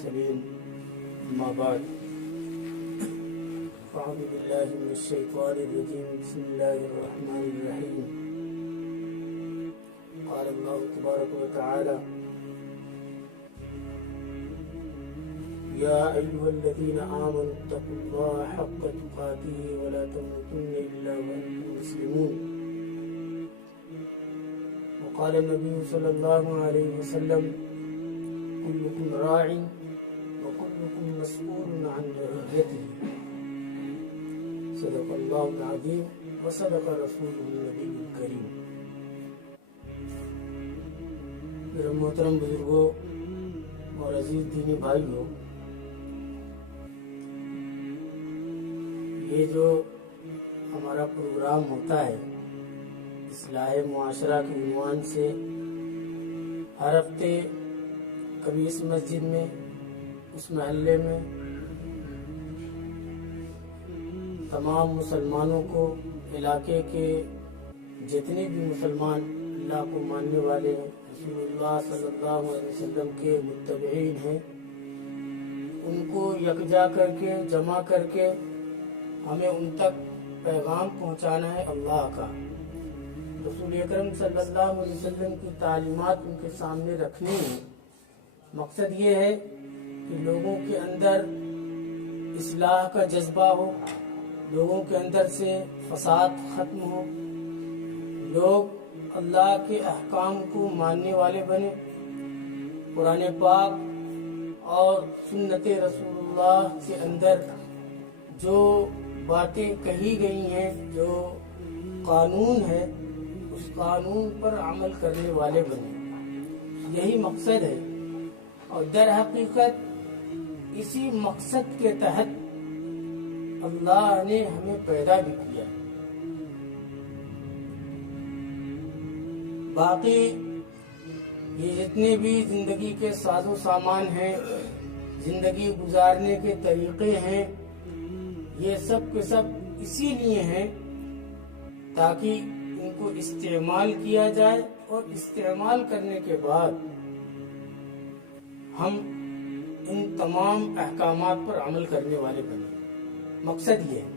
المرسلين أما بعد فأعوذ بالله من الشيطان الرجيم بسم الله الرحمن الرحيم قال الله تبارك وتعالى يا أيها الذين آمنوا اتقوا الله حق تقاته ولا تموتن إلا وأنتم مسلمون وقال النبي صلى الله عليه وسلم كلكم راع وكلكم مسؤول عن رعيته صدق الله العظيم وصدق رسوله النبي الكريم. میرے محترم بزرگوں اور عزیز دینی بھائیوں، یہ جو ہمارا پروگرام ہوتا ہے اصلاح معاشرہ کے عنوان سے، ہر ہفتے کبھی اس مسجد میں، اس محلے میں تمام مسلمانوں کو، علاقے کے جتنے بھی مسلمان اللہ کو ماننے والے ہیں، رسول اللہ صلی اللہ علیہ وسلم کے متبعین ہیں، ان کو یکجا کر کے، جمع کر کے ہمیں ان تک پیغام پہنچانا ہے اللہ کا. رسول اکرم صلی اللہ علیہ وسلم کی تعلیمات ان کے سامنے رکھنی ہے. مقصد یہ ہے کہ لوگوں کے اندر اصلاح کا جذبہ ہو، لوگوں کے اندر سے فساد ختم ہو، لوگ اللہ کے احکام کو ماننے والے بنے، قرآن پاک اور سنت رسول اللہ کے اندر جو باتیں کہی گئی ہیں، جو قانون ہے، اس قانون پر عمل کرنے والے بنے. یہی مقصد ہے، اور در حقیقت اسی مقصد کے تحت اللہ نے ہمیں پیدا بھی کیا. باقی یہ جتنے بھی زندگی کے ساز و سامان ہیں، زندگی گزارنے کے طریقے ہیں، یہ سب کے سب اسی لیے ہیں تاکہ ان کو استعمال کیا جائے، اور استعمال کرنے کے بعد ہم ان تمام احکامات پر عمل کرنے والے بنیں. مقصد یہ ہے.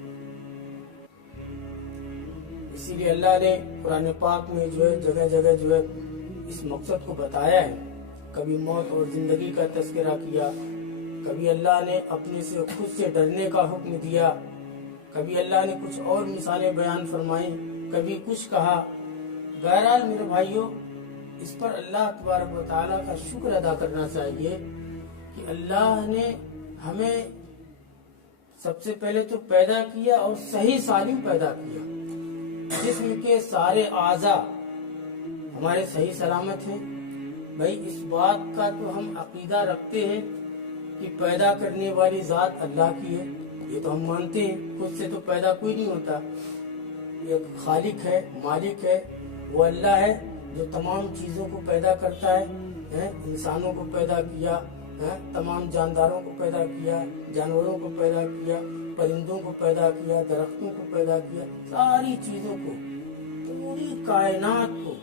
اسی لیے اللہ نے قرآن پاک میں جو ہے جگہ جگہ جو ہے اس مقصد کو بتایا ہے. کبھی موت اور زندگی کا تذکرہ کیا، کبھی اللہ نے اپنے سے خود سے ڈرنے کا حکم دیا، کبھی اللہ نے کچھ اور مثالیں بیان فرمائیں، کبھی کچھ کہا. بہرحال میرے بھائیوں، اس پر اللہ تبارک و تعالیٰ کا شکر ادا کرنا چاہیے کہ اللہ نے ہمیں سب سے پہلے تو پیدا کیا اور صحیح سالم پیدا کیا. جسم کے سارے اعضاء ہمارے صحیح سلامت ہیں. بھائی اس بات کا تو ہم عقیدہ رکھتے ہیں کہ پیدا کرنے والی ذات اللہ کی ہے، یہ تو ہم مانتے ہیں. خود سے تو پیدا کوئی نہیں ہوتا. یہ خالق ہے، مالک ہے، وہ اللہ ہے جو تمام چیزوں کو پیدا کرتا ہے. انسانوں کو پیدا کیا، تمام جانداروں کو پیدا کیا، جانوروں کو پیدا کیا، پرندوں کو پیدا کیا، درختوں کو پیدا کیا، ساری چیزوں کو، پوری کائنات کو،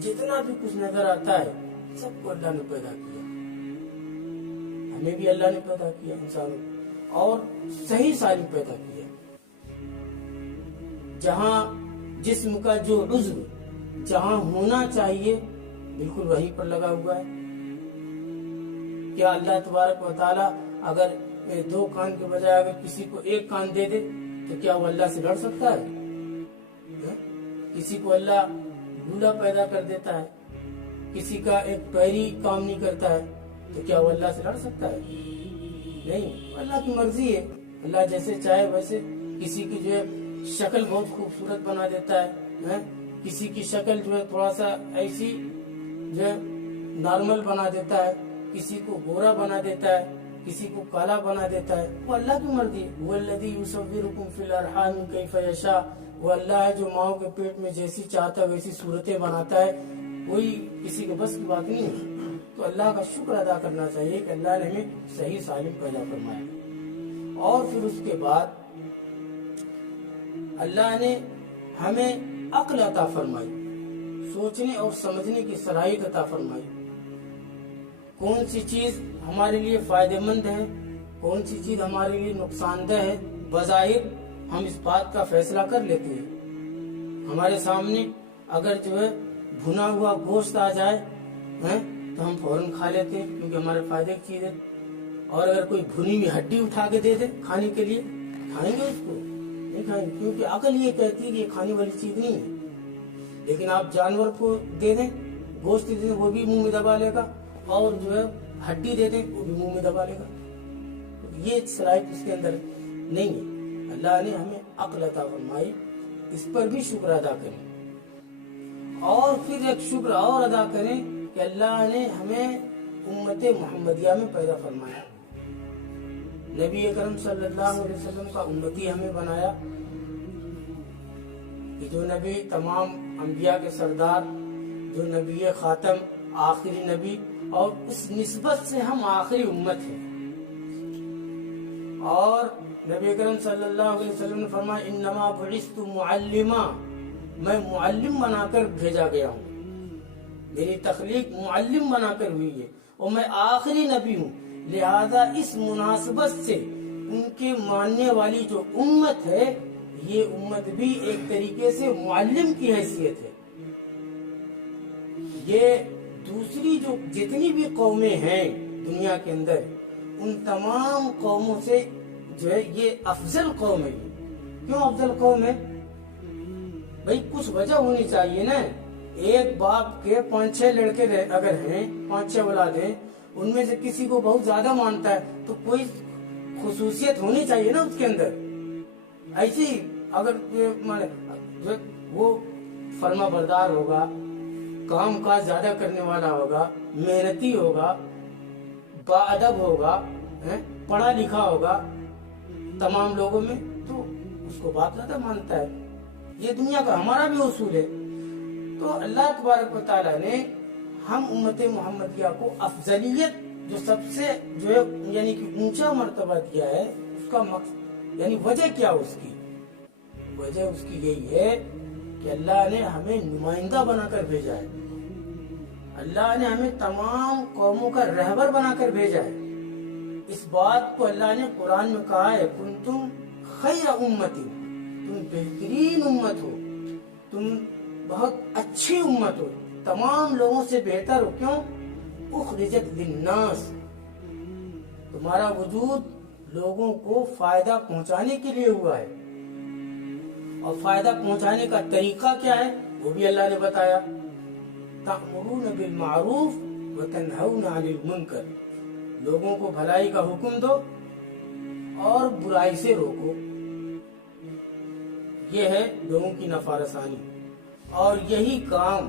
جتنا بھی کچھ نظر آتا ہے سب کو اللہ نے پیدا کیا. ہمیں بھی اللہ نے پیدا کیا، انسانوں کو، اور صحیح سالم پیدا کیا. جہاں جسم کا جو عضو جہاں ہونا چاہیے بالکل وہیں پر لگا ہوا ہے. کیا اللہ تبارک و تعالیٰ اگر 2 کان کے بجائے اگر کسی کو 1 کان دے دے تو کیا وہ اللہ سے لڑ سکتا ہے؟ کسی کو اللہ لولا پیدا کر دیتا ہے، کسی کا 1 پیری کام نہیں کرتا ہے تو کیا وہ اللہ سے لڑ سکتا ہے؟ نہیں. اللہ کی مرضی ہے، اللہ جیسے چاہے ویسے. کسی کی جو ہے شکل بہت خوبصورت بنا دیتا ہے، کسی کی شکل جو ہے تھوڑا سا ایسی جو ہے نارمل بنا دیتا ہے، کسی کو گورا بنا دیتا ہے، کسی کو کالا بنا دیتا ہے. وہ اللہ کی مرضی ہے. وہ الذی یصورکم فی الارحام کیف یشاء. وہ اللہ ہے جو ماؤں کے پیٹ میں جیسی چاہتا ہے ویسی صورتیں بناتا ہے. کوئی کسی کے بس کی بات نہیں ہے. تو اللہ کا شکر ادا کرنا چاہیے کہ اللہ نے ہمیں صحیح سالم پیدا فرمایا. اور پھر اس کے بعد اللہ نے ہمیں عقل عطا فرمائی، سوچنے اور سمجھنے کی صلاحیت عطا فرمائی. कौन सी चीज हमारे लिए फायदेमंद है, कौन सी चीज हमारे लिए नुकसानदेह है, बज़ाहिर हम इस बात का फैसला कर लेते हैं। हमारे सामने अगर जो है भुना हुआ गोश्त आ जाए तो हम फौरन खा लेते हैं क्योंकि हमारे फायदे की चीज है। और अगर कोई भुनी हुई हड्डी उठा के दे दे खाने के लिए, खाएंगे उसको? नहीं खाएंगे, क्योंकि अकल ये कहती है कि ये खाने वाली चीज नहीं है। लेकिन आप जानवर को दे दें, गोश्त दे दें, वो भी मुंह में दबा लेगा, और जो है हड्डी दे दें वो भी मुंह में दबा लेगा। तो ये सलाहियत उसके अंदर नहीं है। अल्लाह ने हमें अक्ल अता फरमाई, इस पर भी शुक्र अदा करें। और फिर एक शुक्र और अदा करें कि अल्लाह ने हमें उम्मत मुहम्मदिया में पैदा फरमाया, नबी अकरम सल्लल्लाहु अलैहि वसल्लम का उम्मती हमें बनाया, कि जो नबी तमाम अंबिया के सरदार, जो नबी खातम, आखिरी नबी, और उस निस्बत से हम आखिरी उम्मत हैं। और नबी अकरम सल्लल्लाहु अलैहि वसल्लम ने फरमाया, इन्नमा बुइस्तु मुअल्लिमा, मैं मुअल्लिम बनाकर भेजा गया हूँ, मेरी तख्लीक मुअल्लिम बनाकर हुई है, और मैं आखिरी नबी हूँ। लिहाजा इस मुनासबत से उनके मानने वाली जो उम्मत है, ये उम्मत भी एक तरीके से मुअल्लिम की हैसियत है। ये दूसरी जो जितनी भी कौमें हैं दुनिया के अंदर, उन तमाम कौमों से जो है ये अफजल कौम है। क्यों अफजल कौम है भाई? कुछ वजह होनी चाहिए ना। एक बाप के 5-6 लड़के अगर हैं, 5-6 औलाद हैं, उनमें से किसी को बहुत ज्यादा मानता है तो कोई खुसूसियत होनी चाहिए ना उसके अंदर। ऐसी अगर माने वो फर्मा बरदार होगा, काम काज ज्यादा करने वाला होगा, मेहनती होगा, बाअदब होगा, पढ़ा लिखा होगा तमाम लोगों में, तो उसको बाप ज्यादा मानता है। ये दुनिया का हमारा भी उसूल है। तो अल्लाह तबारक व तआला ने हम उम्मत मुहम्मदिया को अफजलियत जो सबसे जो है यानी कि ऊंचा मर्तबा दिया है, उसका मकसद यानी वजह क्या उसकी? वजह उसकी यही है कि अल्लाह ने हमें नुमाइंदा बनाकर भेजा है, अल्लाह ने हमें तमाम कौमों का रहबर बनाकर भेजा है। इस बात को अल्लाह ने कुरान में कहा है, कुंतुम खैर उम्मती, तुम बेहतरीन उम्मत हो, तुम बहुत अच्छी उम्मत हो, तमाम लोगों से बेहतर हो। क्यों? उखरिजत लिन्नास, तुम्हारा वजूद लोगों को फायदा पहुंचाने के लिए हुआ है। और फायदा पहुंचाने का तरीका क्या है वो भी अल्लाह ने बताया, तअमुरून बिल मारूफ व तनहौना अनिल मुनकर, लोगों को भलाई का हुक्म दो और बुराई से रोको। ये है लोगों की नफारसानी। और यही काम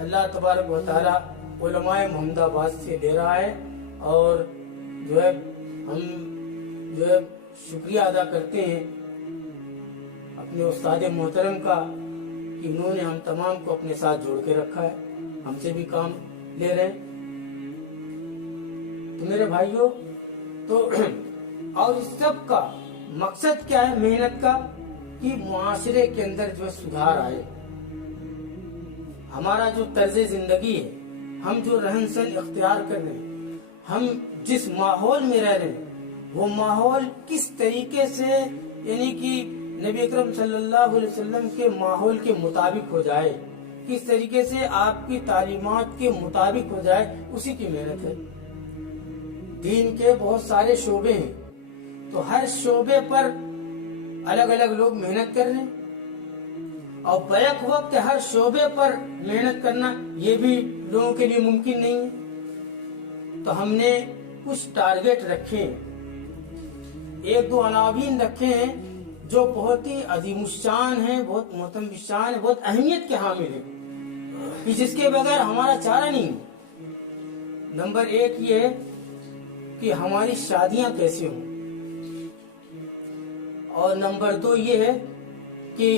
अल्लाह तबारक व तआला उलमाए मोहम्मदाबाद से दे रहा है। और जो है हम जो है शुक्रिया अदा करते हैं अपने उस्ताद मोहतरम का कि उन्होंने हम तमाम को अपने साथ जोड़ के रखा है, हमसे भी काम ले रहे हैं। तो मेरे भाइयों, तो और इस सब का मकसद क्या है मेहनत का? कि मुआशरे के अंदर जो सुधार आए, हमारा जो तर्ज जिंदगी है, हम जो रहन सहन इख्तियार कर रहे हैं, हम जिस माहौल में रह रहे हैं, वो माहौल किस तरीके से यानी कि नबी अकरम सल्लल्लाहु अलैहि वसल्लम के माहौल के मुताबिक हो जाए, किस तरीके से आपकी तालीमात के मुताबिक हो जाए, उसी की मेहनत है। दीन के बहुत सारे शोबे हैं, तो हर शोबे पर अलग अलग लोग मेहनत कर रहे हैं, और बैक वक्त हर शोबे पर मेहनत करना ये भी लोगों के लिए मुमकिन नहीं है। तो हमने कुछ टारगेट रखे हैं, 1-2 अनावीन रखे हैं जो बहुत ही अजीमुशान है, बहुत मोहतरम है, बहुत अहमियत के हामिल है, कि जिसके बगैर हमारा चारा नहीं। नंबर 1 ये है कि हमारी शादियां कैसे हों, और नंबर 2 ये है कि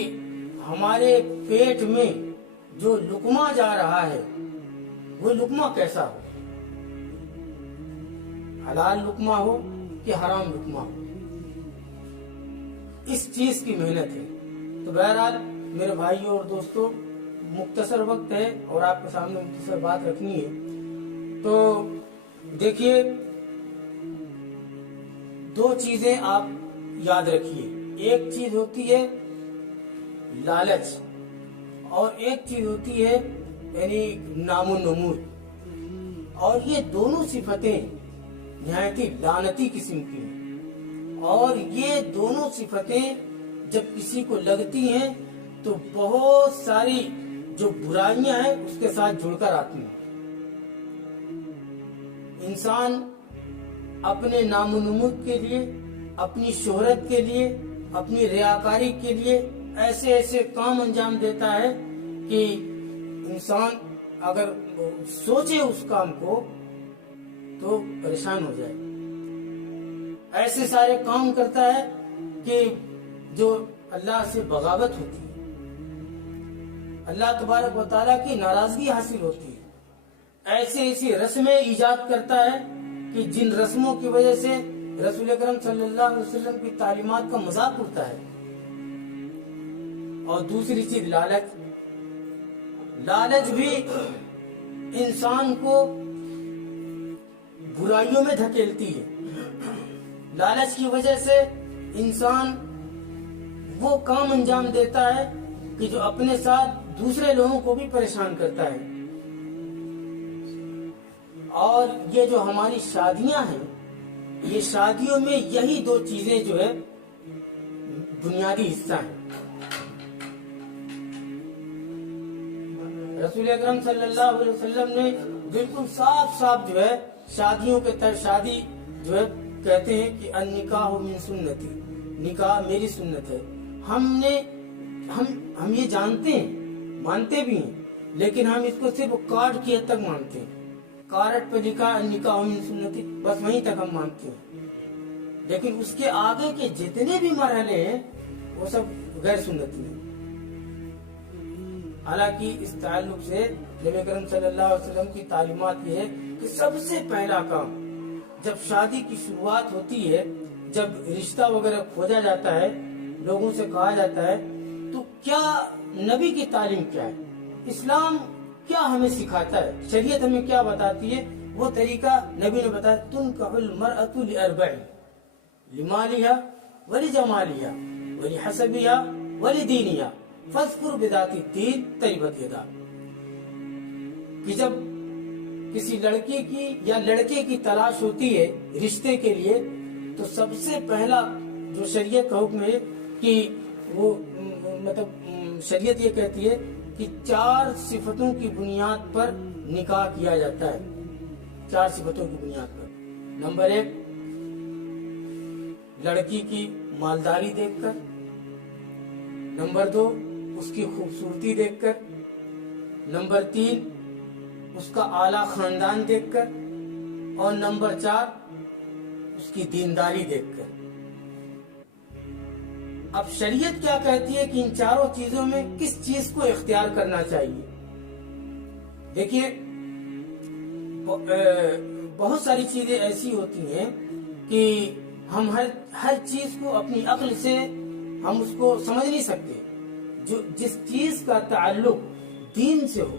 हमारे पेट में जो लुकमा जा रहा है वो लुकमा कैसा हो, हलाल लुकमा हो कि हराम लुकमा हो, इस चीज की मेहनत है। तो बहरहाल मेरे भाइयों और दोस्तों, मुख्तसर वक्त है और आपके सामने मुख्तसर बात रखनी है। تو دیکھیے دو چیزیں آپ یاد رکھیے، ایک چیز ہوتی ہے لالچ اور ایک چیز ہوتی ہے یعنی نام و نمود، اور یہ دونوں صفتیں نہایت ہی لعنتی قسم کی ہیں، اور یہ دونوں صفتیں جب کسی کو لگتی ہیں تو بہت ساری جو برائیاں ہیں اس کے ساتھ جڑ کر آتی ہیں۔ انسان اپنے نام و نمود کے لیے، اپنی شہرت کے لیے، اپنی ریاکاری کے لیے ایسے ایسے کام انجام دیتا ہے کہ انسان اگر سوچے اس کام کو تو پریشان ہو جائے۔ ایسے سارے کام کرتا ہے کہ جو اللہ سے بغاوت ہوتی ہے، اللہ تبارک و تعالیٰ کی ناراضگی حاصل ہوتی ہے۔ ایسے ایسی رسمیں ایجاد کرتا ہے کہ جن رسموں کی وجہ سے رسول اکرم صلی اللہ علیہ وسلم کی تعلیمات کا مذاق اڑتا ہے۔ اور دوسری چیز لالچ، لالچ بھی انسان کو برائیوں میں دھکیلتی ہے۔ لالچ کی وجہ سے انسان وہ کام انجام دیتا ہے کہ جو اپنے ساتھ دوسرے لوگوں کو بھی پریشان کرتا ہے۔ اور یہ جو ہماری شادیاں ہیں، یہ شادیوں میں یہی دو چیزیں جو ہے بنیادی حصہ ہیں۔ رسول اکرم صلی اللہ علیہ وسلم نے بالکل صاف صاف جو ہے شادیوں کے شادی جو ہے کہتے ہیں کہ النکاح من سنتی، نکاح میری سنت ہے۔ ہم یہ جانتے ہیں، مانتے بھی ہیں، لیکن ہم اس کو صرف کارڈ کی حد تک مانتے ہیں۔ کارڈ پہ لکھا النکاح من سنتی، بس وہیں تک ہم مانتے ہیں، لیکن اس کے آگے کے جتنے بھی مرحلے ہیں وہ سب غیر سنتی ہیں۔ حالانکہ اس تعلق سے نبی کریم صلی اللہ علیہ وسلم کی تعلیمات یہ ہے کہ سب سے پہلا کام جب شادی کی شروعات ہوتی ہے، جب رشتہ وغیرہ کھوجا جاتا ہے، لوگوں سے کہا جاتا ہے تو کیا نبی کی تعلیم کیا ہے، اسلام کیا ہمیں سکھاتا ہے، شریعت ہمیں کیا بتاتی ہے، وہ طریقہ نبی نے بتایا۔ تنکح المرأۃ لأربع، لمالها ولجمالها ولحسبها ولدینها فاظفر بذات الدین تربت یدا، کہ جب کسی لڑکی کی یا لڑکے کی تلاش ہوتی ہے رشتے کے لیے تو سب سے پہلا جو شریعت کا حکم ہے کہ وہ مطلب شریعت یہ کہتی ہے کہ 4 صفتوں کی بنیاد پر نکاح کیا جاتا ہے۔ 4 صفتوں کی بنیاد پر۔ نمبر 1 لڑکی کی مالداری دیکھ کر، نمبر 2 اس کی خوبصورتی دیکھ کر، نمبر 3 اس کا اعلیٰ خاندان دیکھ کر، اور نمبر 4 اس کی دینداری دیکھ کر۔ اب شریعت کیا کہتی ہے کہ ان چاروں چیزوں میں کس چیز کو اختیار کرنا چاہیے؟ دیکھیے بہت ساری چیزیں ایسی ہوتی ہیں کہ ہم ہر چیز کو اپنی عقل سے ہم اس کو سمجھ نہیں سکتے۔ جو جس چیز کا تعلق دین سے ہو،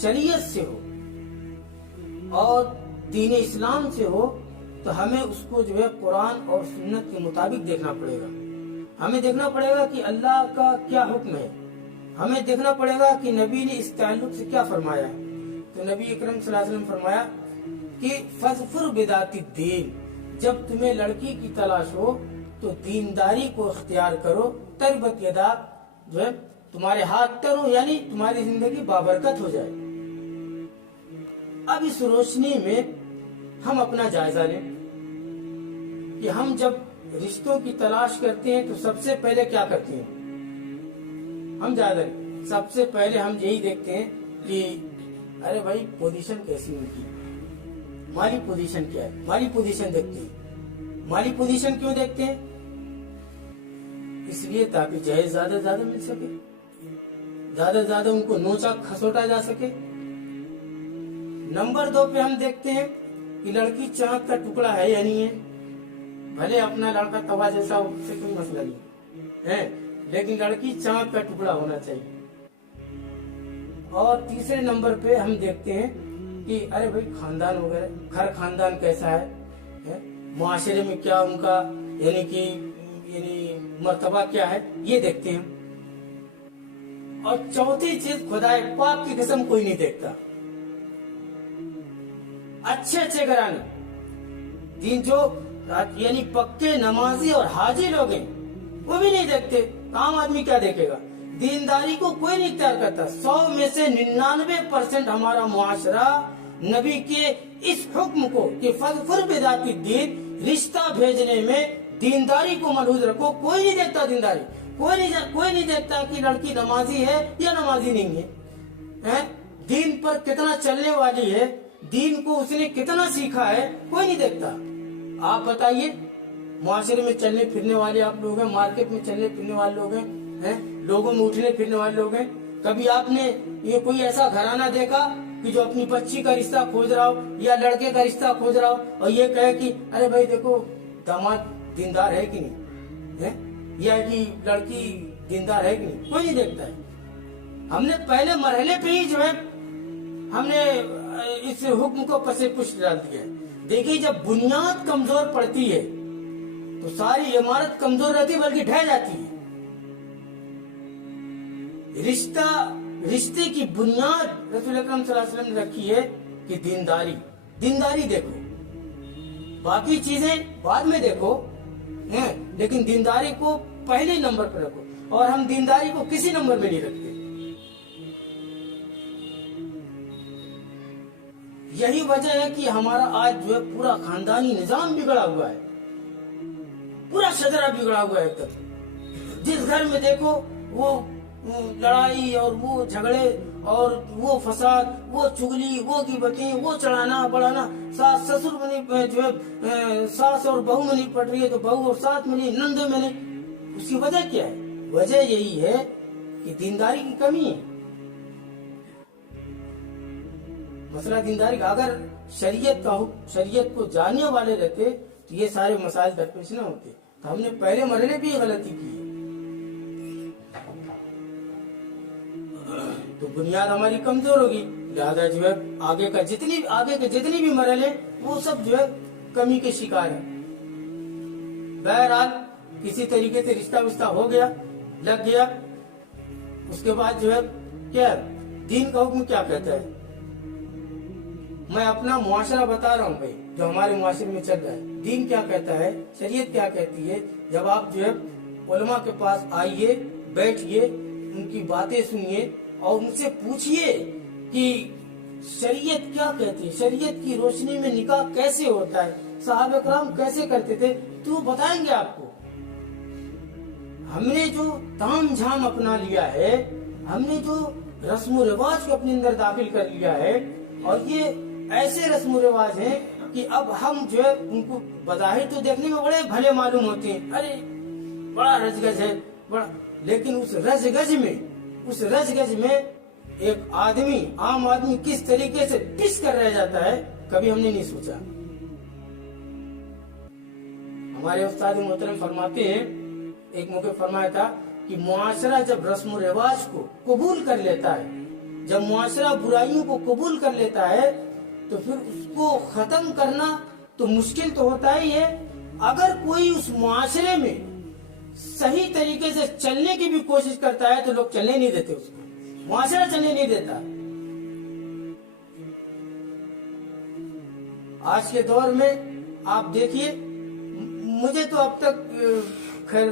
شریعت سے ہو اور دین اسلام سے ہو تو ہمیں اس کو جو ہے قرآن اور سنت کے مطابق دیکھنا پڑے گا۔ ہمیں دیکھنا پڑے گا کہ اللہ کا کیا حکم ہے، ہمیں دیکھنا پڑے گا کہ نبی نے اس تعلق سے کیا فرمایا ہے۔ تو نبی اکرم صلی اللہ علیہ وسلم فرمایا کہ فَاظْفَرْ بِذَاتِ الدِّینِ، جب تمہیں لڑکی کی تلاش ہو تو دینداری کو اختیار کرو، تربت یدا، جو ہے تمہارے ہاتھ تر ہو، یعنی تمہاری زندگی بابرکت ہو جائے۔ اب اس روشنی میں ہم اپنا جائزہ لیں کہ ہم جب رشتوں کی تلاش کرتے ہیں تو سب سے پہلے کیا کرتے ہیں، ہم جائزہ لیں۔ سب سے پہلے ہم یہی دیکھتے ہیں کہ ارے بھائی پوزیشن کیسی ان کی، مالی پوزیشن کیا ہے، مالی پوزیشن دیکھتے ہیں۔ مالی پوزیشن کیوں دیکھتے ہیں؟ اس لیے تاکہ جہیز زیادہ سے زیادہ مل سکے، زیادہ سے زیادہ ان کو نوچا کھسوٹا جا سکے۔ نمبر 2 پہ ہم دیکھتے ہیں کہ لڑکی چاند کا ٹکڑا ہے یا نہیں ہے۔ بھلے اپنا لڑکا توا جیسا ہو، اس سے کوئی مسئلہ نہیں ہے، لیکن لڑکی چاند کا ٹکڑا ہونا چاہیے۔ اور تیسرے نمبر پہ ہم دیکھتے ہیں कि अरे भाई खानदान वगैरह, घर खानदान कैसा है, मुआशरे में क्या उनका यानी मर्तबा क्या है, ये देखते हैं। और चौथी चीज, खुदाए पाक की कसम कोई नहीं देखता। अच्छे घराने दिन जो यानी पक्के नमाजी और हाजी लोग हैं वो भी नहीं देखते। आम आदमी क्या देखेगा? दीनदारी को कोई नहीं इख्तियार करता। 100 में से 99% हमारा मुआशरा नबी के इस हुक्म को कि फज़फुर बिज़ाति दीन, रिश्ता भेजने में दीनदारी को मलहूज रखो, कोई नहीं देखता। दीनदारी कोई नहीं देखता कि लड़की नमाजी है या नमाजी नहीं है, दीन पर कितना चलने वाली है, दीन को उसने कितना सीखा है, कोई नहीं देखता। आप बताइए, मुआशरे में चलने फिरने वाले आप लोग हैं, मार्केट में चलने फिरने वाले लोग हैं, लोगों में उठने फिरने वाले लोग हैं। कभी आपने ये कोई ऐसा घराना देखा कि जो अपनी बच्ची का रिश्ता खोज रहा हो या लड़के का रिश्ता खोज रहा हो और ये कहे कि अरे भाई देखो दामाद दीनदार है कि नहीं है, या कि लड़की दीनदार है कि नहीं, कोई नहीं देखता है। हमने पहले मरहले पे ही जो है हमने इस हुक्म को पसे पुष्ट डाल दिया है। देखिए, जब बुनियाद कमजोर पड़ती है तो सारी इमारत कमजोर रहती है, बल्कि ढह जाती है। रिश्ते की बुनियाद रसूल अकरम सल्लल्लाहु अलैहि वसल्लम ने रखी है कि दीनदारी देखो, बाकी चीजें बाद में देखो, लेकिन दीनदारी को पहले नंबर पर रखो। और हम दीनदारी को किसी नंबर में नहीं रखते। यही वजह है कि हमारा आज जो है पूरा खानदानी निजाम बिगड़ा हुआ है, पूरा शजरा बिगड़ा हुआ है एकदम। जिस घर में देखो वो लड़ाई और वो झगड़े और वो फसाद, वो चुगली, वो गिबतें, वो चढ़ाना बढ़ाना, सास ससुर में नहीं जो है, सास और बहू में नहीं पड़ रही है तो बहू और सास में नहीं, नंदों में नहीं। उसकी वजह क्या है? वजह यही है कि दीनदारी की कमी है। मसला दीनदारी का, अगर शरीयत को जानने वाले रहते तो ये सारे मसाइल दरपेश न होते। तो हमने पहले मरहले भी गलती की है। तो बुनियाद हमारी कमजोर होगी, लिहाजा जो है आगे के जितनी भी मरहले वो सब जो है कमी के शिकार है। बहरहाल किसी तरीके से रिश्ता हो गया, लग गया, उसके बाद जो है क्या दीन का हुक्म क्या कहता है? मैं अपना मुआशरा बता रहा हूँ भाई, जो हमारे मुआशरे में चल रहा है। दीन क्या कहता है, शरीयत क्या कहती है? जब आप जो है उलमा के पास आइए, बैठिए, उनकी बातें सुनिए और उनसे पूछिए कि शरीयत क्या कहती है, शरीयत की रोशनी में निकाह कैसे होता है, सहाबा कराम कैसे करते थे, तो वो बताएंगे आपको। हमने जो ताम झाम अपना लिया है, हमने जो रस्म रिवाज को अपने अंदर दाखिल कर लिया है, और ये ऐसे रस्म रिवाज हैं कि अब हम जो है उनको बज़ाहिर तो देखने में बड़े भले मालूम होते हैं, अरे बड़ा रजगज है बड़ा, लेकिन उस रजगज में एक आम आदमी किस तरीके से पिस कर रह जाता है, कभी हमने नहीं सोचा। हमारे उस्ताद मोहतरम फरमाते हैं, एक मौके फरमाया था कि मुआशरा जब रस्म रिवाज को कबूल कर लेता है, जब मुआशरा बुराइयों को कबूल कर लेता है, तो फिर उसको खत्म करना तो मुश्किल तो होता ही है। अगर कोई उस मुआशरे में सही तरीके से चलने की भी कोशिश करता है तो लोग चलने नहीं देते, उसको मुआशरा चलने नहीं देता। आज के दौर में आप देखिए, मुझे तो अब तक खैर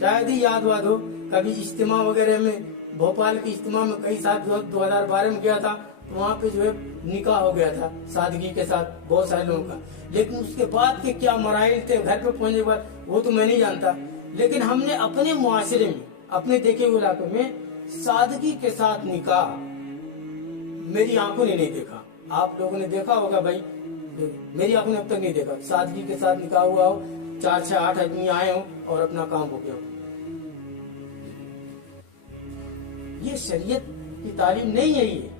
शायद ही याद हो, कभी इज्तिमा वगैरह में, भोपाल की इज्तिमा में कई साल 2012 में गया था, तो वहाँ पे जो है निकाह हो गया था सादगी के साथ बहुत सारे लोगों का। लेकिन उसके बाद के क्या मराइल थे घर पे पहुंचने के बाद, वो तो मैं नहीं जानता। लेकिन हमने अपने मुआशरे में, अपने देखे हुए इलाके में सादगी के साथ निकाह मेरी आंखों ने नहीं देखा। आप लोगों ने देखा होगा भाई, मेरी आंखों ने अब तक नहीं देखा सादगी के साथ निकाह हुआ हो, 4 6 8 आदमी आए हो और अपना काम हो गया हो। ये शरीयत की तालीम नहीं है। ये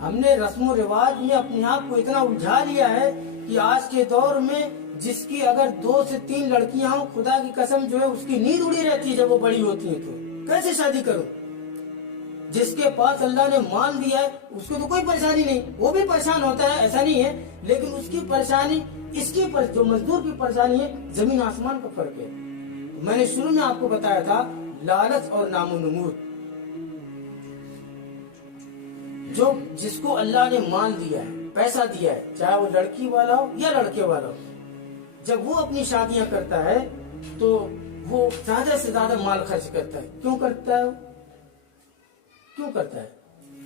हमने रस्म रिवाज में अपने आप को इतना उलझा लिया है कि आज के दौर में जिसकी अगर 2 से 3 लड़कियां हो, खुदा की कसम जो है उसकी नींद उड़ी रहती है जब वो बड़ी होती है। तो कैसे शादी करूं? جس کے پاس اللہ نے مال دیا ہے اس کو تو کوئی پریشانی نہیں، وہ بھی پریشان ہوتا ہے، ایسا نہیں ہے، لیکن اس کی پریشانی جو مزدور کی پریشانی ہے، زمین آسمان کا فرق ہے۔ میں نے شروع میں آپ کو بتایا تھا لالچ اور نام و نمود، جس کو اللہ نے مال دیا ہے، پیسہ دیا ہے، چاہے وہ لڑکی والا ہو یا لڑکے والا ہو، جب وہ اپنی شادیاں کرتا ہے تو وہ زیادہ سے زیادہ مال خرچ کرتا ہے۔ کیوں کرتا ہے؟ کیوں کرتا ہے؟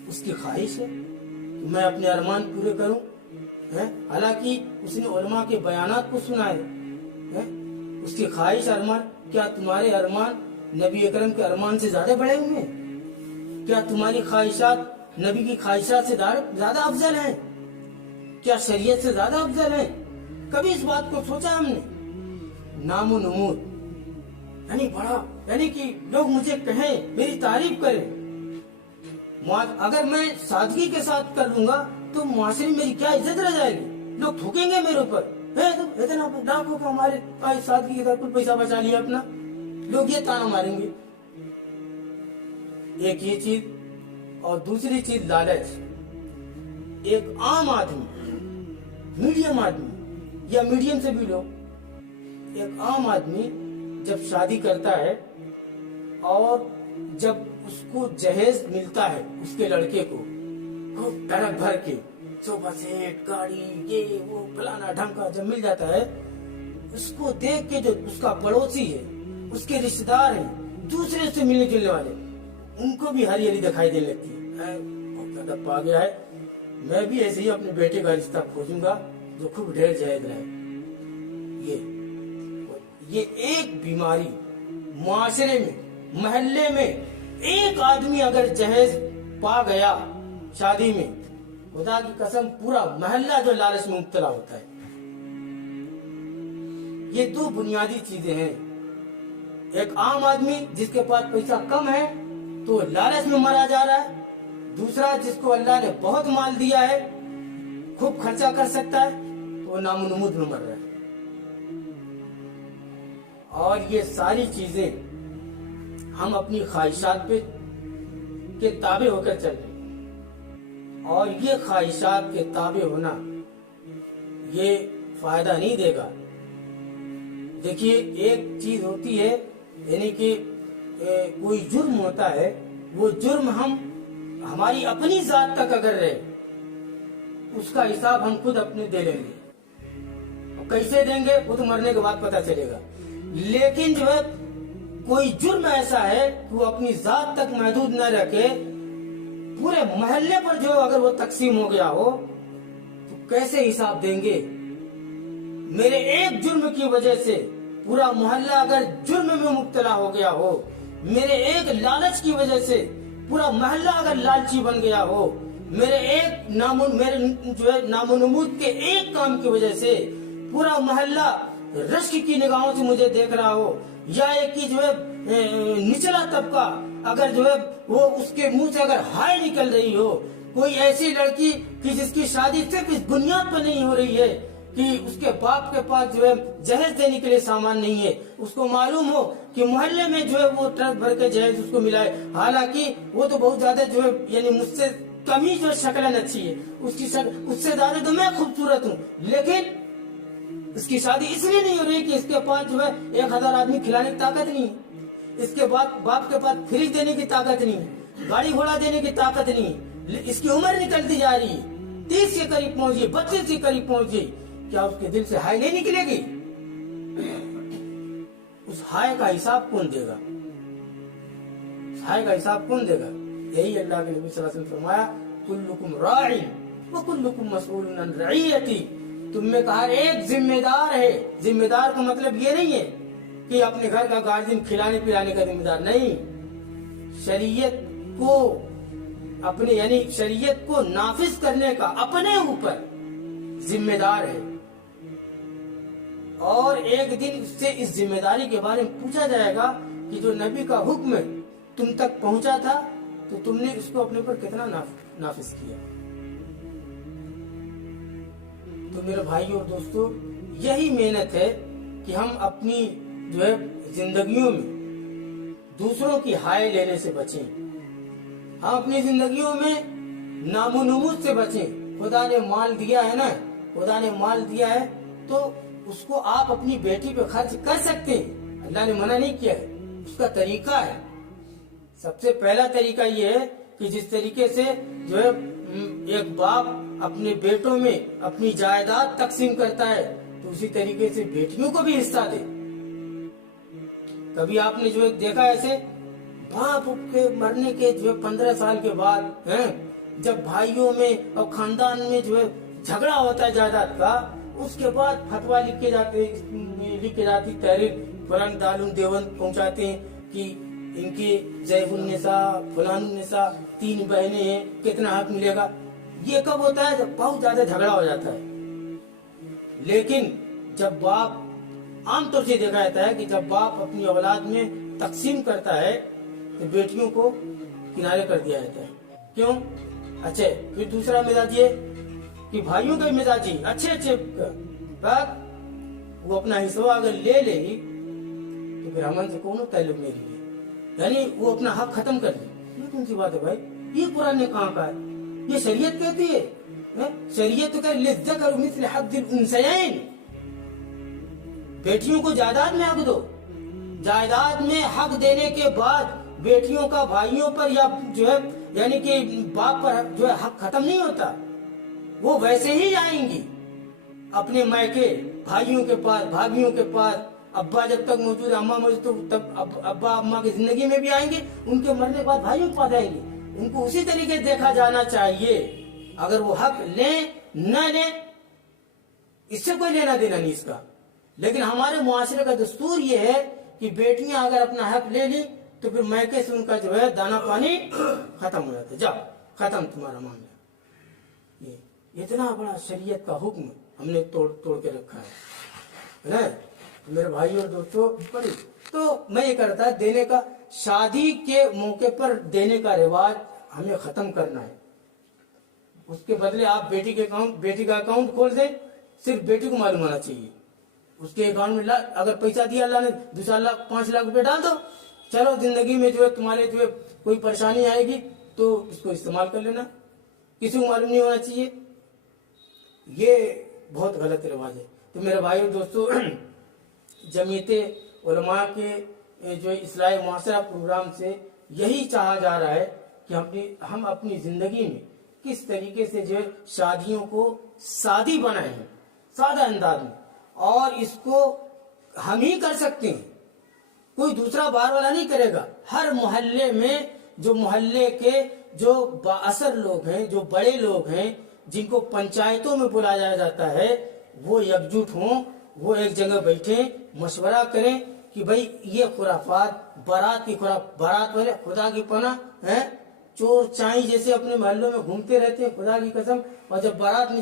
اس کی خواہش ہے کہ میں اپنے ارمان پورے کروں، حالانکہ اس نے علماء کے بیانات کو سنا ہے۔ اس کی خواہش، ارمان، کیا تمہارے ارمان نبی اکرم کے ارمان سے زیادہ بڑے ہوئے ہیں؟ کیا تمہاری خواہشات نبی کی خواہشات سے زیادہ افضل ہیں؟ کیا شریعت سے زیادہ افضل ہیں؟ کبھی اس بات کو سوچا ہم نے؟ نام و نمود یعنی کہ لوگ مجھے کہیں، میری تعریف کریں۔ اگر میں سادگی کے ساتھ کر لوں گا تو معاشرے میں میری کیا عزت رہ جائے گی؟ لوگ تھوکیں گے میرے اوپر، اتنا لاکھوں کا ہمارے پاس سادگی کے ساتھ کچھ پیسہ بچا لیا اپنا، لوگ یہ تانا ماریں گے۔ ایک یہ چیز، اور دوسری چیز لالچ۔ ایک عام آدمی، میڈیم آدمی یا میڈیم سے بھی لو، ایک عام آدمی جب شادی کرتا ہے اور جب اس کو جہیز ملتا ہے اس کے لڑکے کو ٹرک بھر کے، صوفہ سیٹ، گاڑی، یہ وہ فلانا ڈھمکا جب مل جاتا ہے، اس کو دیکھ کے جو اس کا پڑوسی ہے، اس کے رشتہ دار ہیں، دوسرے سے ملنے جلنے والے، ان کو بھی ہری ہری دکھائی دینے لگتی ہے، بہت زیادہ پا گیا ہے، میں بھی ایسے ہی اپنے بیٹے کا رشتہ کھوجوں گا جو خوب ڈھیر جہیز رہے۔ یہ ایک بیماری معاشرے میں، محلے میں ایک آدمی اگر جہیز پا گیا شادی میں، خدا کی قسم پورا محلہ جو لالچ میں مبتلا ہوتا ہے۔ یہ دو بنیادی چیزیں ہیں۔ ایک عام آدمی جس کے پاس پیسہ کم ہے تو لالچ میں مرا جا رہا ہے، دوسرا جس کو اللہ نے بہت مال دیا ہے، خوب خرچہ کر سکتا ہے، تو وہ نام و نمود میں مر رہا ہے۔ اور یہ ساری چیزیں ہم اپنی خواہشات کے تابع ہو کر چل رہے ہیں، اور یہ خواہشات کے تابع ہونا یہ فائدہ نہیں دے گا۔ دیکھیے، ایک چیز ہوتی ہے، یعنی کہ کوئی جرم ہوتا ہے، وہ جرم ہماری اپنی ذات تک اگر رہے، اس کا حساب ہم خود اپنے دے لیں گے، کیسے دیں گے وہ تو مرنے کے بعد پتہ چلے گا۔ لیکن جو ہے کوئی جرم ایسا ہے کہ وہ اپنی ذات تک محدود نہ رکھے، پورے محلے پر جو اگر وہ تقسیم ہو گیا ہو تو کیسے حساب دیں گے؟ میرے ایک جرم کی وجہ سے پورا محلہ اگر جرم میں مبتلا ہو گیا ہو، میرے ایک لالچ کی وجہ سے پورا محلہ اگر لالچی بن گیا ہو، میرے نام و نمود کے ایک کام کی وجہ سے پورا محلہ رشک کی نگاہوں سے مجھے دیکھ رہا ہو، یا ایک کی جو ہے نچلا طبقہ اگر جو ہے وہ اس کے منہ سے اگر ہائے نکل رہی ہو، کوئی ایسی لڑکی کہ جس کی شادی صرف اس بنیاد پر نہیں ہو رہی ہے کہ اس کے باپ کے پاس جو ہے جہیز دینے کے لیے سامان نہیں ہے، اس کو معلوم ہو کہ محلے میں جو ہے وہ ٹرک بھر کے جہیز اس کو ملا ہے، حالانکہ وہ تو بہت زیادہ جو ہے یعنی مجھ سے کم ہی جو شکلیں اچھی ہے، اس سے زیادہ تو میں خوبصورت ہوں، لیکن اس کی شادی اس لیے نہیں ہو رہی کہ اس کے پاس جو ہے 1000 آدمی کھلانے کی طاقت نہیں ہے، اس کے باپ کے پاس فریج دینے کی طاقت نہیں ہے، گاڑی گھوڑا دینے کی طاقت نہیں ہے، اس کی عمر نکلتی جا رہی ہے، 30 کے قریب پہنچ گئی، 32 کے قریب پہنچ گئی، کیا اس کے دل سے ہائے نہیں نکلے گی؟ اس ہائے کا حساب کون دے گا؟ اس ہائے کا حساب کون دے گا؟ یہی اللہ کے نبی صلی اللہ علیہ وسلم نے فرمایا، کلکم راع وکلکم مسئول عن رعیتی، تم میں ہر ایک ذمہ دار ہے۔ ذمہ دار کا مطلب یہ نہیں ہے کہ اپنے گھر کا گارجن کھلانے پلانے کا ذمہ دار نہیں، شریعت کو یعنی شریعت کو نافذ کرنے کا اپنے اوپر ذمہ دار ہے، اور ایک دن اس سے اس ذمہ داری کے بارے میں پوچھا جائے گا کہ جو نبی کا حکم تم تک پہنچا تھا تو تم نے اس کو اپنے اوپر کتنا نافذ کیا۔ تو میرے بھائی اور دوستو، یہی محنت ہے کہ ہم اپنی جو ہے زندگیوں میں دوسروں کی ہائے لینے سے بچیں، हम अपनी जिंदगियों में नामुनमुज से बचें। खुदा ने माल दिया है ना, खुदा ने माल दिया है तो उसको आप अपनी बेटी पे खर्च कर सकते हैं, अल्लाह ने मना नहीं किया है। उसका तरीका है, सबसे पहला तरीका ये है कि जिस तरीके से जो है एक बाप अपने बेटों में अपनी जायदाद तकसीम करता है तो उसी तरीके से बेटियों को भी हिस्सा दे। कभी आपने जो है देखा ऐसे बाप के मरने के जो 15 साल के बाद हैं, जब भाइयों में और खानदान में जो है झगड़ा होता है जायदाद का, उसके बाद फतवा लिखे जाती तहरीर फलान दारुल देवबंद पहुंचाते हैं कि इनकी जैफुन्निसा फलानुन्निसा 3 बहनें हैं, कितना हक मिलेगा। ये कब होता है? जब बहुत ज्यादा झगड़ा हो जाता है। लेकिन जब बाप, आमतौर से देखा जाता है कि जब बाप अपनी औलाद में तकसीम करता है तो बेटियों को किनारे कर दिया जाता है। क्यों? अच्छे। फिर दूसरा मिजाज ये कि भाइयों का मिजाजी अच्छे बात, वो अपना हिस्सा अगर ले लेगी तो फिर हमन से कौन ताल्लुक नहीं रही, यानी वो अपना हक खत्म कर ले। ये कौन सी बात है भाई? ये कुरान ने कहाँ कहा है? ये शरीयत कहती है, शरीयत तो कह लिज़्ज़कर मिस्ल हद्दिल उन्सयैन, बेटियों को जायदाद में हक दो। जायदाद में हक देने के बाद बेटियों का भाइयों पर या जो है यानी कि बाप पर जो है हक खत्म नहीं होता, वो वैसे ही आएंगी अपने मायके, भाइयों के पास, भाभियों के पास। अब्बा जब तक मौजूद, अम्मा मौजूद, तो तब अब्बा अम्मा की जिंदगी में भी आएंगे, उनके मरने के बाद भाइयों के पास आएंगे। उनको उसी तरीके से देखा जाना चाहिए। अगर वो हक लें न लें, इससे कोई लेना देना नहीं इसका। लेकिन हमारे मुआशरे का दस्तूर ये है कि बेटियां अगर अपना हक ले ली तो फिर मैके से उनका जो है दाना पानी खत्म हो जाता है। जाओ, खत्म तुम्हारा मामला। ये इतना बड़ा शरीयत का हुक्म हमने तोड़ के रखा है ना मेरे भाई और दोस्तों। बड़ी तो मैं ये करता है देने का, शादी के मौके पर देने का रिवाज हमें खत्म करना है। उसके बदले आप बेटी का अकाउंट खोल दें, सिर्फ बेटी को मालूम होना चाहिए। उसके अकाउंट में अगर पैसा दिया अल्लाह ने 2 लाख 5 लाख रुपए डाल दो, चलो जिंदगी में जो है तुम्हारे जो है कोई परेशानी आएगी तो इसको इस्तेमाल कर लेना, किसी को मालूम नहीं होना चाहिए। ये बहुत गलत रिवाज है। तो मेरे भाई और दोस्तों, जमीयते उलमा के जो इस्लाही मुआशरा प्रोग्राम से यही चाहा जा रहा है कि हम अपनी जिंदगी में किस तरीके से जो है शादियों को सादी बनाए, सादा अंदाज में, और इसको हम ही कर सकते हैं, कोई दूसरा बाहर वाला नहीं करेगा। हर मोहल्ले में जो मोहल्ले के जो बाअसर लोग हैं, जो बड़े लोग हैं, जिनको पंचायतों में बुलाया जाता है, वो एकजुट हों, वो एक जगह बैठे, मशवरा करें कि भाई ये खुराफात, बारात वाले खुदा की पनाह है, चोर चाई जैसे अपने महल्लों में घूमते रहते हैं, खुदा की कसम। और जब बारात में